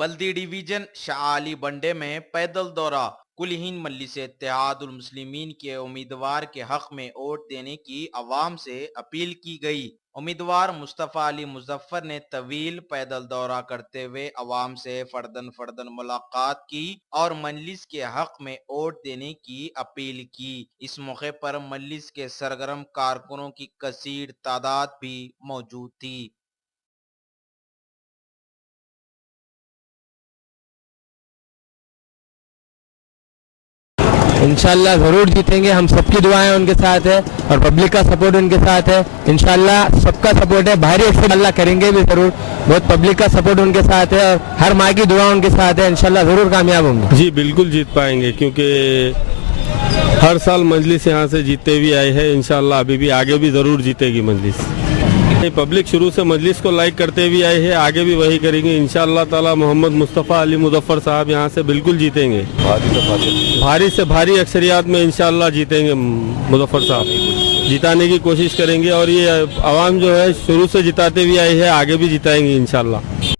बल्दी division Shah Ali बंडे में पैदल दौरा कुल-हिंद मजलिस इत्तेहादुल मुस्लिमीन के उम्मीदवार के हक में वोट देने की अवाम से अपील की गई। उम्मीदवार मुस्तफ़ा अली मुजफ्फर ने तवील पैदल दौरा करते हुए अवाम से फर्दन फर्दन मुलाकात की और मजलिस के हक में वोट देने की अपील की। इस मौके पर मजलिस के सरगर्म कारकुनों की कसीर तादाद भी मौजूद थी। इंशाल्लाह ज़रूर जीतेंगे। हम सबकी दुआएं उनके साथ है और पब्लिक का सपोर्ट उनके साथ है। इंशाल्लाह सबका सपोर्ट है, भारी एक्शन अल्लाह करेंगे भी ज़रूर। बहुत पब्लिक का सपोर्ट उनके साथ है और हर माँ की दुआ उनके साथ है। इंशाल्लाह ज़रूर कामयाब होंगे। जी बिल्कुल जीत पाएंगे, क्योंकि हर साल मजलिस यहाँ से जीतते हुए आए हैं। इंशाल्लाह अभी भी आगे भी ज़रूर जीतेगी मजलिस। पब्लिक शुरू से मजलिस को लाइक करते हुए आए हैं, आगे भी वही करेंगे इंशाअल्लाह ताला। मोहम्मद मुस्तफ़ा अली मुजफ्फर साहब यहाँ से बिल्कुल जीतेंगे। भारी से भारी अक्सरियत में इंशाअल्लाह जीतेंगे। मुजफ्फर साहब जिताने की कोशिश करेंगे और ये आवाम जो है शुरू से जिताते हुए आए हैं, आगे भी जिताएंगे इंशाअल्लाह।